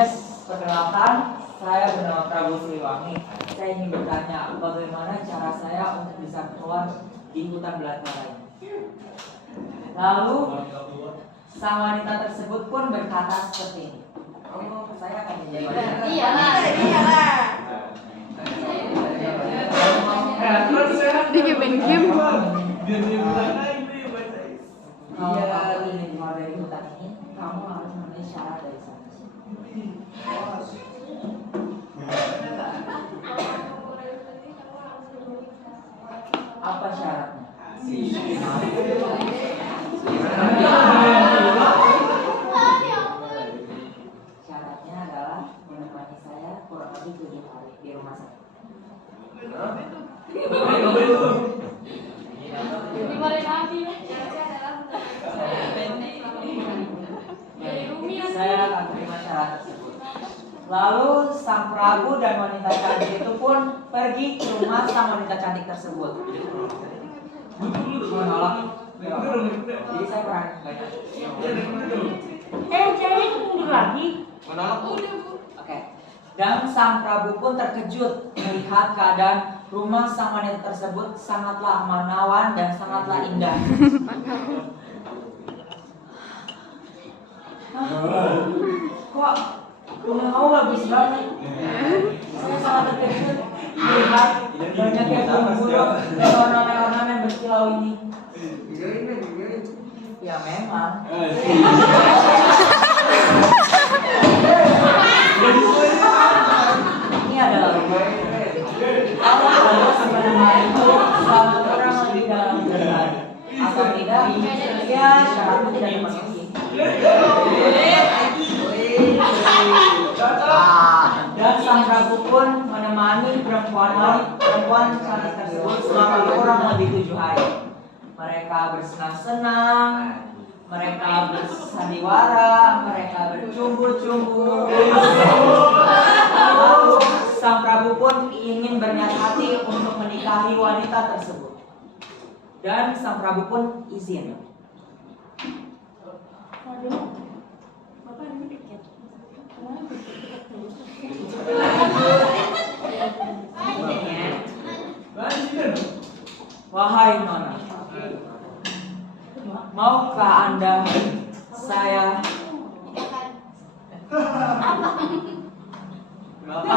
Yes, perkenalkan, saya bernama Prabu Siliwangi. Saya ingin bertanya, bagaimana cara saya untuk bisa keluar di hutan belantara ini? Lalu, sang wanita tersebut pun berkata seperti ini. Oh, saya akan menjawab. Iyalah. Dia main game. Kalau kamu ingin keluar dari hutan ini, kamu harus memenuhi syarat dari sana. Apa syaratnya? Syaratnya adalah menemani saya kurang lebih 7 hari di rumah saya. Dimarahin Abi. Saya akan terima syarat tersebut. Lalu sang Prabu dan wanita cantik itu pun pergi ke rumah sang wanita cantik tersebut. Menolak. Jadi saya kurang banyak. Cewek itu mundur lagi. Oke. Dan sang Prabu pun terkejut melihat keadaan rumah sang wanita tersebut sangatlah menawan dan sangatlah indah. Kok rumah kamu bagus banget? Saya sangat terkejut melihat banyaknya burung dan ornamen-ornamen berkilau ini. Ya memang. Ini adalah rumah. Allah harus menemani itu selama kurang lebih dalam 3 hari. Atau tidak, ya syaratmu tidak dipenuhi. Dan sang Prabu pun menemani perempuan cantik tersebut selama kurang lebih 7 hari. Mereka bersenang-senang, mereka bersandiwara, mereka bercumbu-cumbu. Lalu sang Prabu pun ingin berniat hati untuk menikahi wanita tersebut. Dan sang Prabu pun izin. Bapak ini tiket. Wahai Nona, maukah Anda saya saya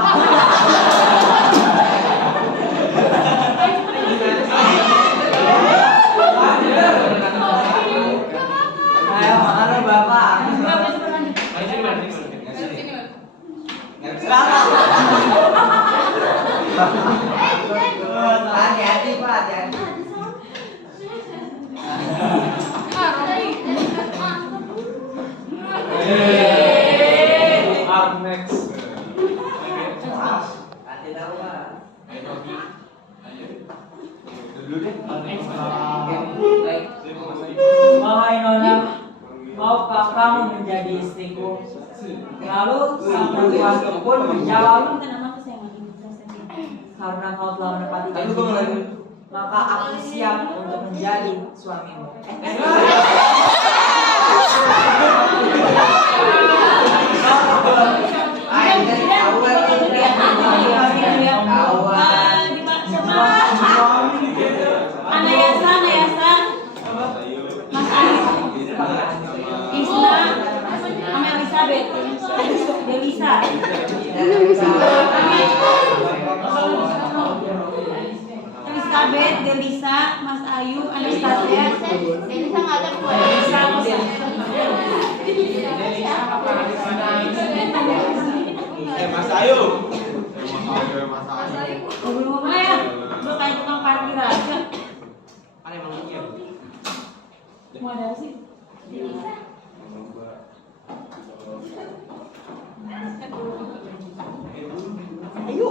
malu Bapak. Hati-hati Pak, hati-hati. Wahai Nona, maukah kamu menjadi istriku? Lalu sang perempuan pun menjawab, karena kau telah menepati janji, maka aku siap untuk menjadi suamimu. Anayasa, Mas Ayu, Isna, sama Elizabeth, Delisa. Elizabeth, Delisa, Mas Ayu, Anastasia. Delisa nggak ada buat. Mas Ayu. Belum ya, lu kayak tukang parkir aja. Ada yang mau ngirim? Mau ada sih? Ayo.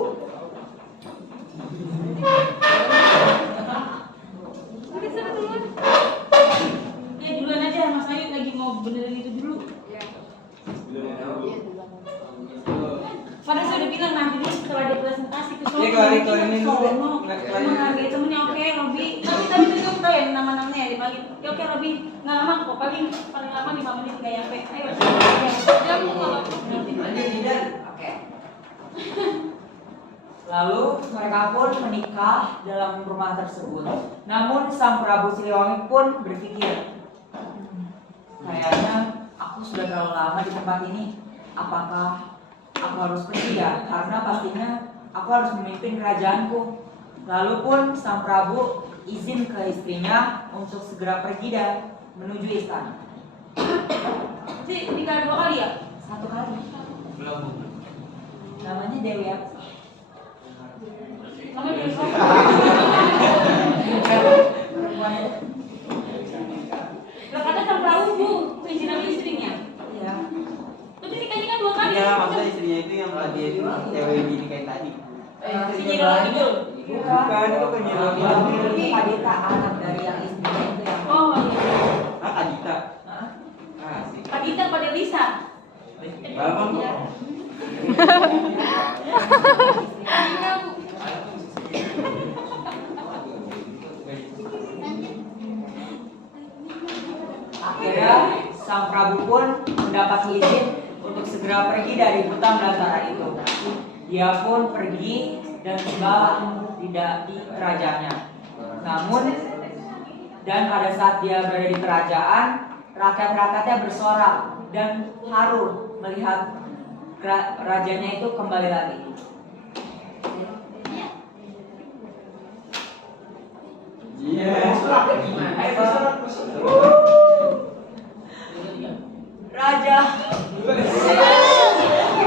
Ya duluan aja Mas Ayu lagi mau benerin itu dulu. Padahal saya udah bilang nanti dulu setelah dia presentasi ke Solo, menghargai temennya. Oke Robi, tapi tadi itu kita ya nama-namanya ya dipanggil. Oke Robi, nggak lama kok, paling lama 5 menit nggak nyampe. Ayo. Dia mau kalau nanti. Lalu mereka pun menikah dalam rumah tersebut. Namun sang Prabu Siliwangi pun berpikir, kayaknya aku sudah terlalu lama di tempat ini. Apakah aku harus pergi ya? Karena pastinya aku harus memimpin kerajaanku. Lalu pun sang Prabu izin ke istrinya untuk segera pergi dan menuju istana. Jadi nikah 2 kali ya? 1 kali. Belum. Namanya Dewi apa? Sama dia Lah kata sang Prabu Bu, keizinan istrinya. Iya. Berarti nikahnya kan 2 kali. Iya, maksudnya istrinya itu yang tadi itu cewek ini kayak tadi. Si Nyi Roro Kidul. Bukan, itu kan Nyi Roro Kidul. Ini Kadita, anak dari yang istrinya itu yang. Oh iya. Ah, Adita. Hah? Ah, sih. Kadita pada Lisa. Bapak. Akhirnya sang Prabu pun mendapat izin untuk segera pergi dari hutan belantara itu. Dia pun pergi dan tiba di kerajaannya. Namun dan pada saat dia berada di kerajaan, rakyat-rakyatnya bersorak dan haru melihat rajanya itu kembali lagi.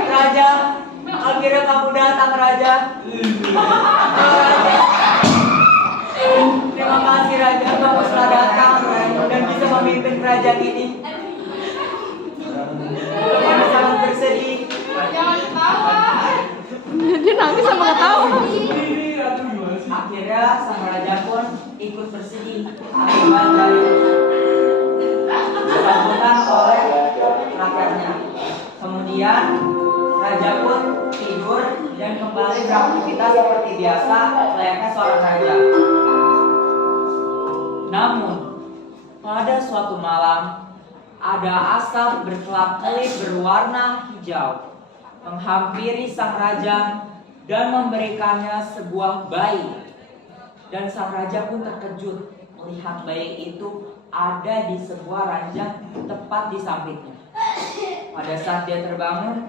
Raja, akhirnya kamu datang, Raja. Terima kasih, Raja, kamu telah datang dan bisa memimpin kerajaan ini. Kami sangat bersedih. Jangan ketawa. Dia nangis sama ketawa. Akhirnya sang raja pun ikut bersedih akibat dari disambutan oleh rakyatnya. Kemudian raja pun tidur dan kembali beraktivitas seperti biasa layaknya seorang raja. Namun pada suatu malam ada asap berkelap-kelip berwarna hijau menghampiri sang raja dan memberikannya sebuah bayi. Dan sang raja pun terkejut melihat bayi itu ada di sebuah ranjang tepat di sampingnya. Pada saat dia terbangun,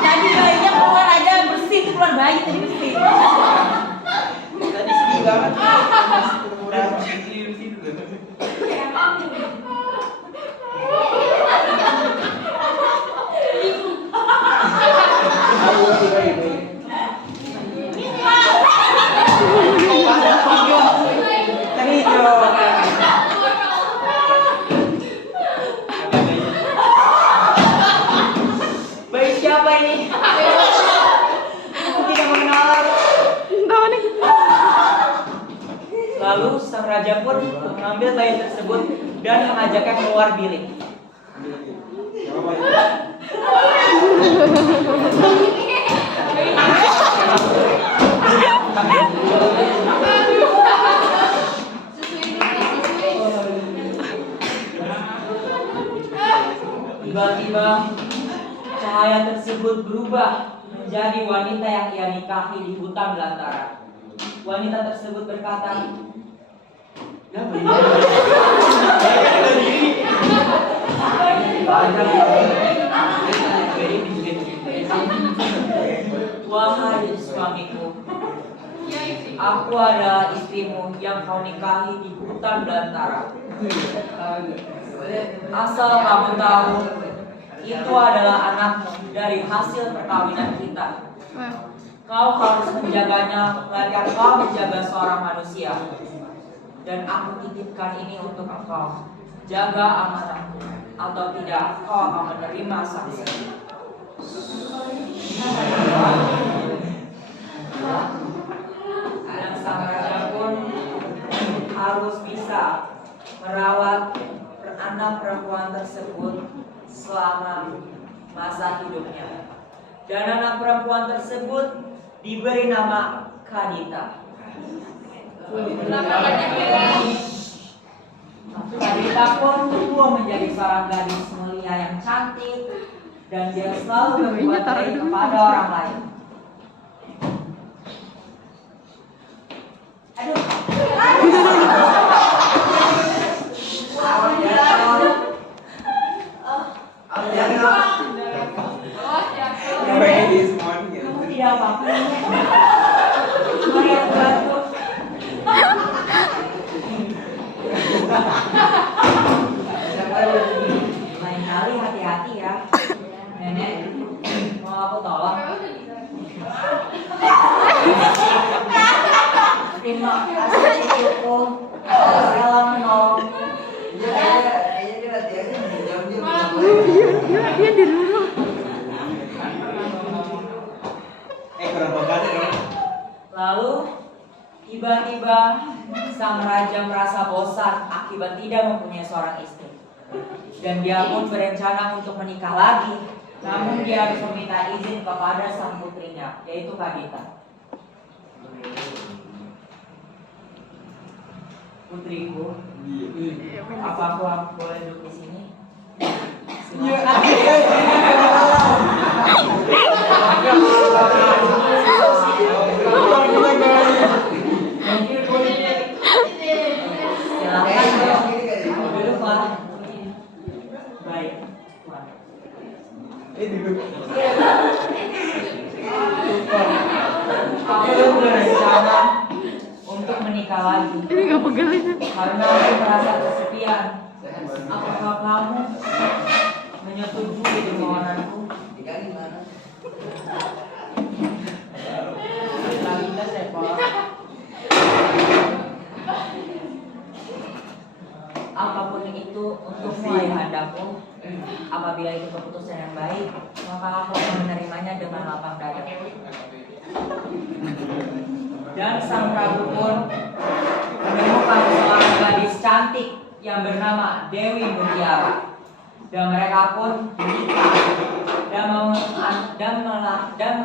Jadi bayinya keluar aja bersih, keluar bayi tadi bersih. Tadi sedih banget. Udah sedih di situ. bayi siapa ini? Aku tidak mengenal. Tahu nih. Lalu sang raja pun mengambil bayi tersebut dan mengajaknya keluar bilik. Tiba-tiba cahaya tersebut berubah menjadi wanita yang ia nikahi di hutan belantara. Wanita tersebut berkata, wahai suamiku, aku adalah istrimu yang kau nikahi di hutan belantara. Asal kamu tahu, itu adalah anakmu dari hasil perkawinan kita. Kau harus menjaganya layaknya kau menjaga seorang manusia. Dan aku titipkan ini untuk engkau. Jaga amanahku, atau tidak kau akan menerima sanksi. Dan sang raja pun harus bisa merawat anak perempuan tersebut selama masa hidupnya. Dan anak perempuan tersebut diberi nama Kadita. Kenapa banyak Kadita pun tumbuh menjadi seorang gadis mulia yang cantik dan dia selalu berbuat baik kepada orang lain. Aduh. Kamu tidak apa-apa. Mari aku bantu. Lain kali hati-hati ya. Nenek, mau aku tolong? Terima kasih cucuku. Rela menolong. Dia di luar. Kurang bakatnya dong. Lalu tiba-tiba sang raja merasa bosan akibat tidak mempunyai seorang istri. Dan dia pun berencana untuk menikah lagi. Namun dia harus meminta izin kepada sang putrinya, yaitu Kadita. Putriku, apa aku boleh duduk di sini? Silakan. Baik, Tuan. Aku berencana untuk menikah lagi. Ini gak pegelin. Karena aku merasa kesepian. Apakah kamu menyetujui permohonanku? Kita sekolah. Apapun itu untukmu ayahandaku. Apabila itu keputusan yang baik, maka aku akan menerimanya dengan lapang dada. Dan sang Prabu pun menemukan seorang gadis cantik yang bernama Dewi Mutiara. Dan mereka pun menikah dan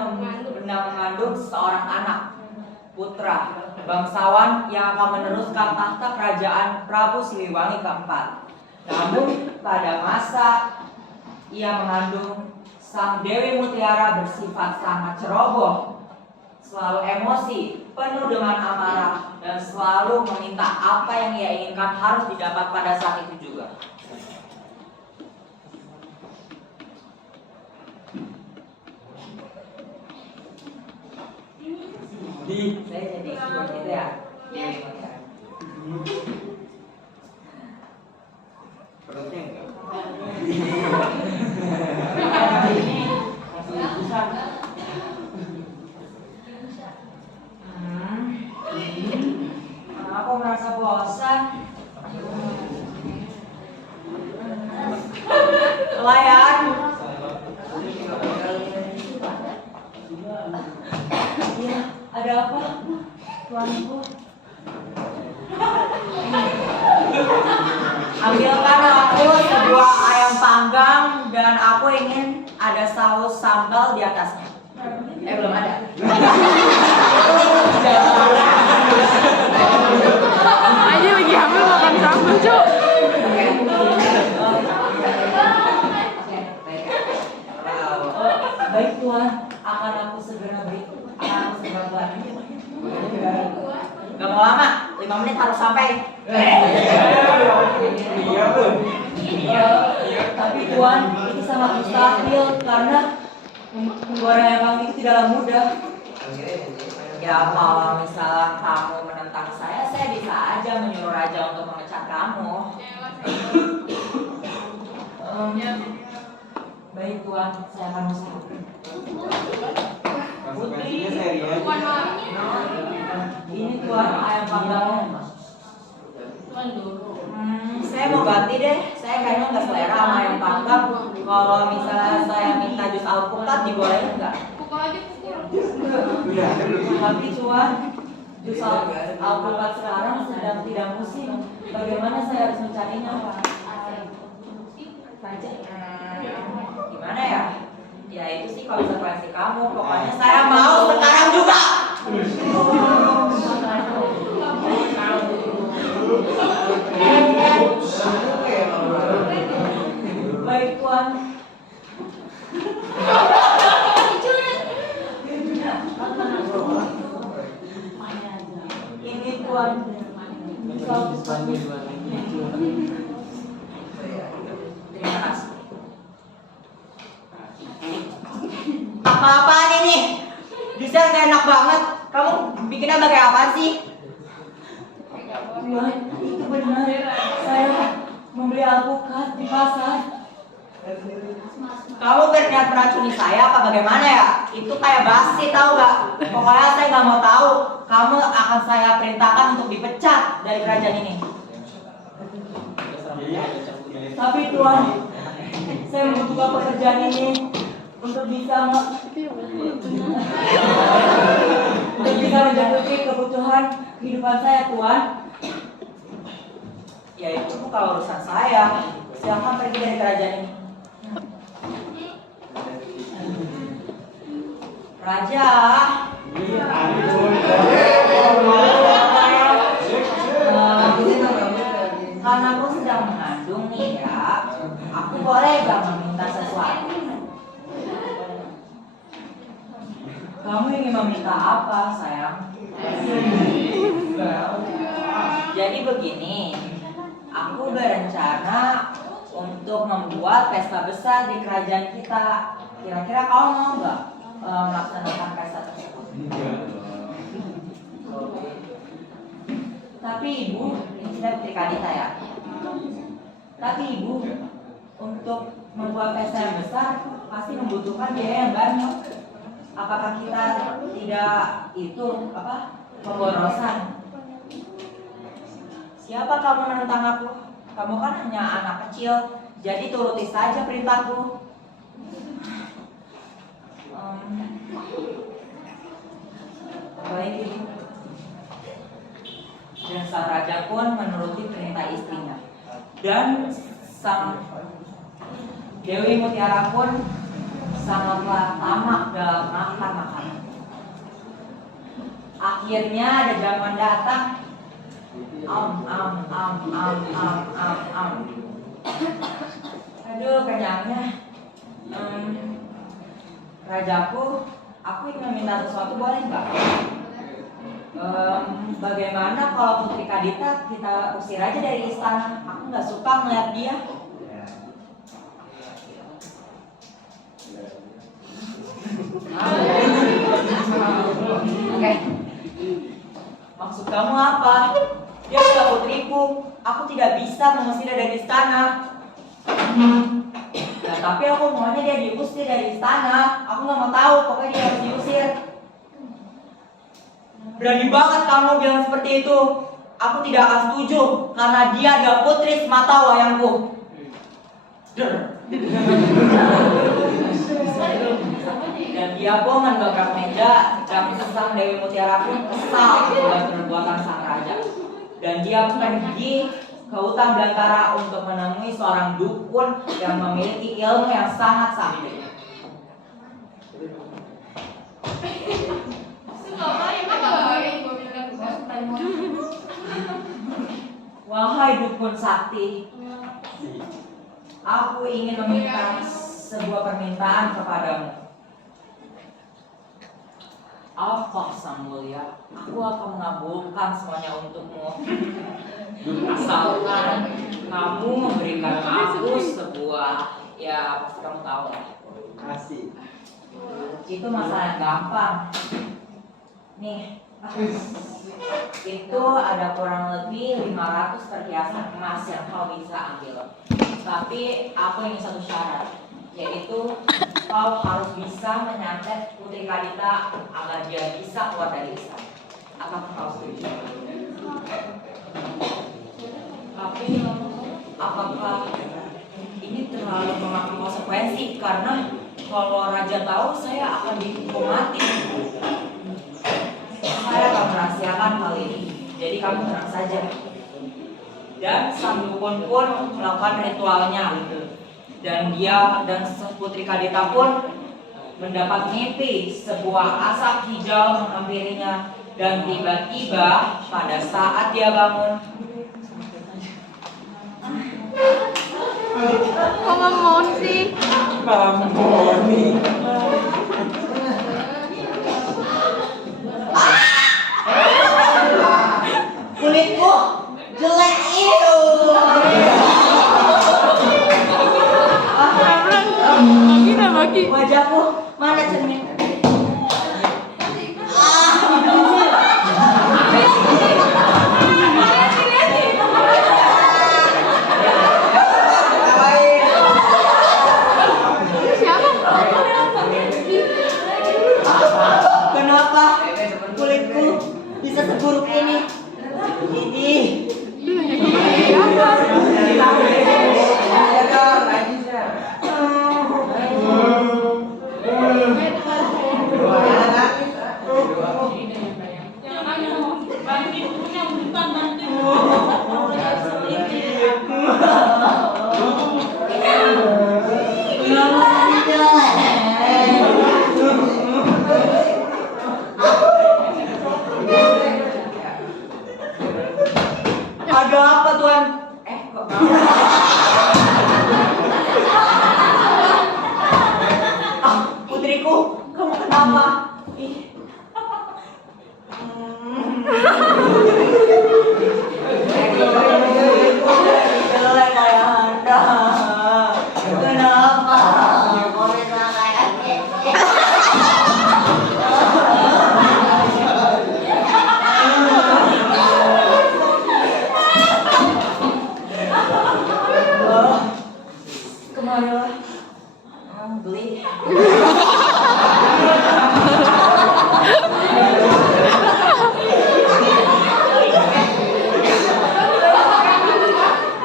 mengandung seorang anak putra bangsawan yang akan meneruskan tahta kerajaan Prabu Siliwangi keempat. Namun pada masa ia mengandung, sang Dewi Mutiara bersifat sangat ceroboh, selalu emosi, penuh dengan amarah, dan selalu meminta apa yang ia inginkan harus didapat pada saat itu juga. Saya jadi seperti itu ya. Dewi Mutiara. Perutnya enggak. Ini masih besar. Aku merasa bosan. Pelayan. Iya, ada apa, tuanku? Ambilkan aku sebuah ayam panggang dan aku ingin ada saus sambal di atasnya. Belum ada. Aja lagi hamil makan sambal, Cuk. Baik Tuan, akan aku segera beri. Gak mau lama, 5 menit harus sampai. Tapi Tuan, ini sangat mustahil karena menggoreng ayam panggang itu tidaklah mudah. Ya kalau misalnya kamu menentang saya bisa aja menyuruh raja untuk memecat kamu. Baik Tuan, saya akan usahakan. Konsekuensinya serius. Ini Tuan ayam panggangnya. Saya mau ganti deh. Saya kayaknya nggak selera sama ayam panggang. Kalau misalnya saya minta jus alpukat dibolehin nggak? Pukul aja pukul. Tapi Tuan, jus alpukat sekarang sedang tidak musim. Bagaimana saya harus mencarinya Pak? Gimana ya? Ya itu sih konsekuensi kamu. Pokoknya saya mau sekarang juga. Tuan. Terima kasih. Apa-apaan ini? Desain gak enak banget. Kamu bikinnya pakai apaan sih? Tuan, itu benar. Saya membeli alpukat di pasar. Kamu berniat meracuni saya apa bagaimana ya? Itu kayak basi tahu gak? Pokoknya saya nggak mau tahu. Kamu akan saya perintahkan untuk dipecat dari kerajaan ini. Tapi Tuan, saya membuka pekerjaan ini untuk bisa mencukupi kebutuhan kehidupan saya, Tuan. Ya itu bukan urusan saya. Silahkan pergi dari kerajaan ini. Raja. Karena aku sedang mengandung nih ya, aku boleh gak meminta sesuatu? Kamu ingin meminta apa, sayang? Jadi begini, aku berencana untuk membuat pesta besar di kerajaan kita. Kira-kira kamu mau nggak melaksanakan pesta tersebut? Tapi ibu, ini sudah Putri Kadita ya. Tapi ibu, untuk membuat pesta yang besar pasti membutuhkan biaya yang banyak. Apakah kita tidak itu pemborosan? Siapa kamu menentang aku? Kamu kan hanya anak kecil, jadi turuti saja perintahku. Baik, Ibu. Dan sang raja pun menuruti perintah istrinya. Dan sang Dewi Mutiara pun sangatlah tamak dalam makan makanan. Akhirnya ada zaman datang. Aduh, kenyangnya. Rajaku, aku ingin meminta sesuatu, boleh nggak? Bagaimana kalau Putri Kadita kita usir aja dari istana? Aku nggak suka melihat dia. Oke. Maksud kamu apa? Dia sudah putriku. Aku tidak bisa mengusir dia dari istana. Ya, tapi aku maunya dia diusir dari istana. Aku nggak mau tahu, pokoknya dia harus diusir. Berani banget kamu bilang seperti itu. Aku tidak akan setuju karena dia adalah putri semata wayangku. Dan dia pun mendobrak meja dan sang Dewi Mutiara pun kesal dengan perbuatan sang raja. Dan dia pergi ke hutan belantara untuk menemui seorang dukun yang memiliki ilmu yang sangat sakti. Wahai dukun sakti, aku ingin meminta sebuah permintaan kepadamu. Apa sang mulia? Aku akan mengabulkan semuanya untukmu. Asalkan kamu memberikan aku sebuah, ya pasti kamu tahu lah. Kasih. Itu masalah yang gampang. Nih, itu ada kurang lebih 500 perhiasan emas yang kau bisa ambil. Tapi aku ingin satu syarat, yaitu kau harus bisa menyantet Putri Kadita agar dia bisa keluar dari istana. Apakah kau setuju? Tapi apakah ini terlalu memakan konsekuensi? Karena kalau raja tahu, saya akan dihukum mati. Saya akan merahasiakan hal ini, jadi kamu tenang saja. Dan sang dukun pun melakukan ritualnya. Dan dia dan Putri Kadita pun mendapat mimpi sebuah asap hijau menghampirinya. Dan tiba-tiba pada saat dia bangun, Kok ngemon sih? Mamoni. Ini. Lu nanya ke siapa? Ya dong, lanjut ya. Ada apa tuan? Kok putriku, kamu kenapa? Ih. Jelek kayak Anda. Kenapa? Kok bisa kayak gitu? Kemarilah. Beli.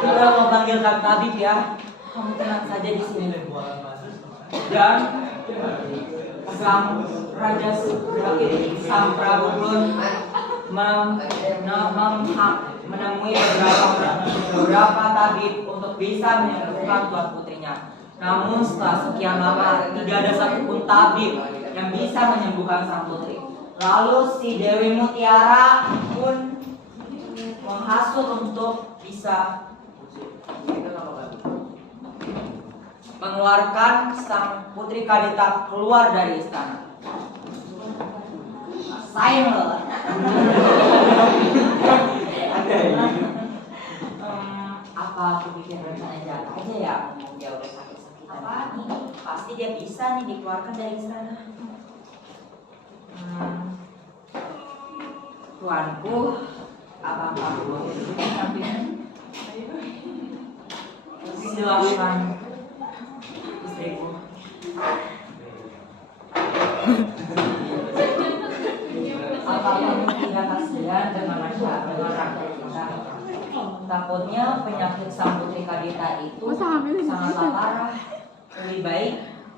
Kita mau panggil Kang Tabib ya. Kamu tenang saja di sini. Dan sang Raja Sang Prabu pun menemui beberapa tabib untuk bisa menyembuhkan tuan putrinya. Namun setelah sekian lama tidak ada satupun tabib yang bisa menyembuhkan sang putri. Lalu si Dewi Mutiara pun menghasut untuk bisa mengeluarkan sang putri Kadita keluar dari istana. Silent. Apa aku bikin rencana jahat aja ya? Dia udah sakit-sakitan ini, pasti dia bisa nih dikeluarkan dari istana. Tuanku, apa boleh samping? Silakan, istriku. Apakah tidak kasihan dengan masyarakat dengan rakyat kita? Takutnya penyakit sang putri Kadita itu sangatlah parah. Lebih baik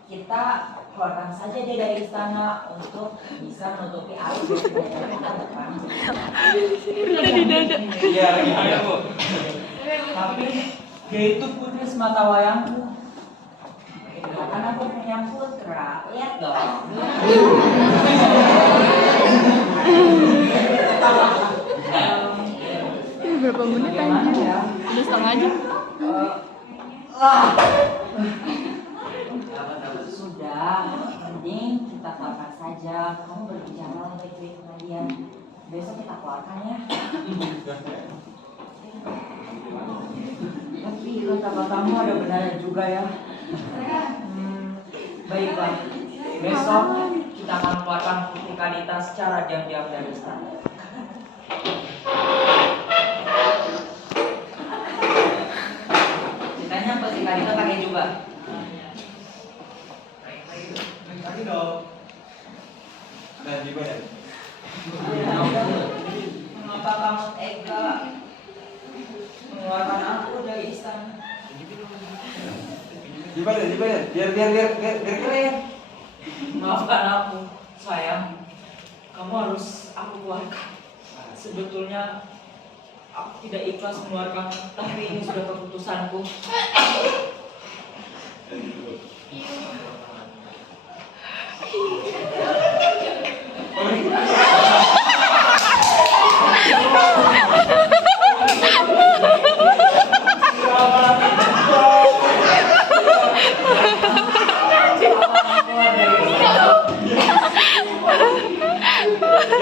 kita keluarkan saja dia dari istana untuk bisa menutupi aib dari kita, bukan? Iya, lagi Bu. Tapi dia itu putri semata wayangku. Kan aku punya putra, lihat dong. Berapa menit aja? Udah setengah jam. Sudah, mending kita keluarkan saja. Kamu berbicara baik-baik dengan dia. Besok kita keluarkan ya. Tapi kata-katamu ada benarnya juga ya. Baiklah, besok kita akan keluarkan putri Kadita secara diam-diam dari istana. Ceritanya putri Kadita pakai juga. Lagi dong. Ada di mana? Mengapa kamu tega mengeluarkan aku dari istana? Biar keren. Maafkan aku, sayang. Kamu harus aku keluarkan. Sebetulnya aku tidak ikhlas mengeluarkan, tapi ini sudah keputusanku.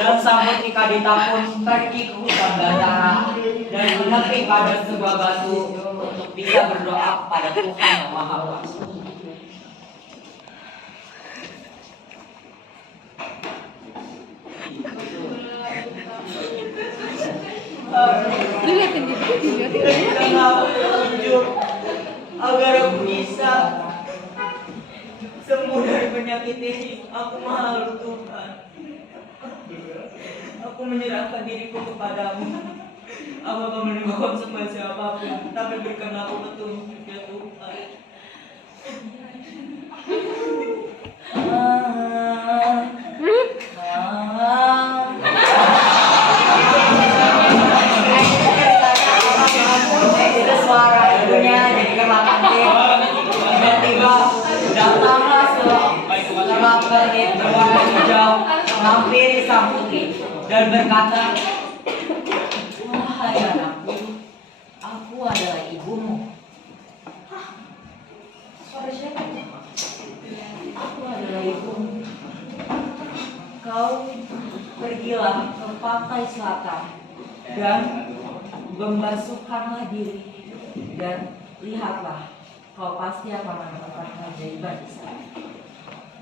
Dan sang putri Kadita pun pergi ke hutan belantara dan menepi pada sebuah batu untuk bisa berdoa kepada Tuhan yang Maha Kuasa. Lu liatin Berikan aku petunjuk agar aku bisa sembuh dari penyakit ini. Aku malu Tuhan. Aku menyerahkan diriku kepadamu. Apakah menerima konsekuensi apapun, tapi berikanlah aku petunjuk ya Tuhan. Itu suara ibunya jadi kemakante. Tiba-tiba datanglah seorang pelit berwarna hijau menghampiri sang putri dan berkata, "Wahai anakku, aku adalah ibumu." Hah? Suara siapa itu? Aku adalah ibumu. Kau pergilah ke pantai selatan dan membasuhkanlah diri dan lihatlah, kau pasti akan menemukan keajaiban di sana.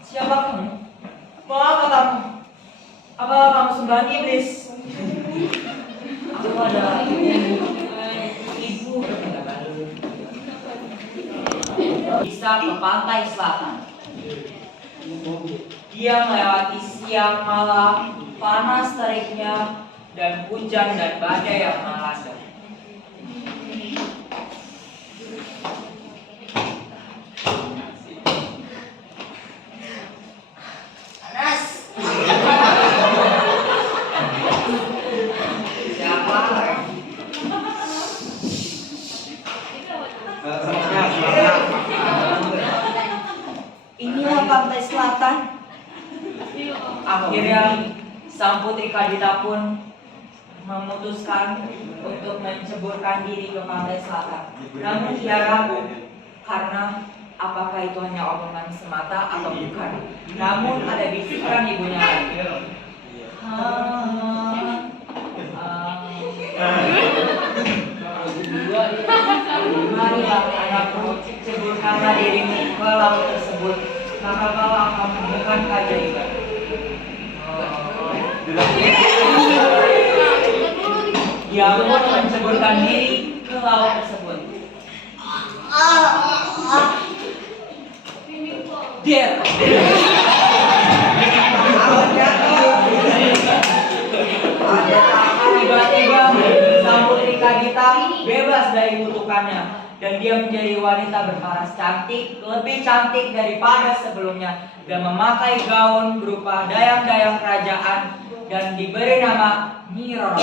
Siapa kamu? Mau apa kamu? Apakah kamu sembahan iblis? Aku adalah ibu. Bisa ke pantai selatan. Dia melewati siang malam, panas teriknya, dan hujan dan badai yang melanda. Panas. Siapa? Inilah pantai selatan. Akhirnya sang putri Kadita pun memutuskan untuk menceburkan diri ke pantai selatan. Namun ia ragu karena apakah itu hanya omongan semata atau bukan. Namun ada bisikan ibunya lagi. Marilah anakku, ceburkanlah dirimu ke laut tersebut, maka kau akan menemukan keajaiban. Dia pun menceburkan diri ke laut tersebut. Dia tiba-tiba sang putri Kadita bebas dari kutukannya dan dia menjadi wanita berparas cantik, lebih cantik daripada sebelumnya, dan memakai gaun berupa dayang-dayang kerajaan dan diberi nama Nyi Roro.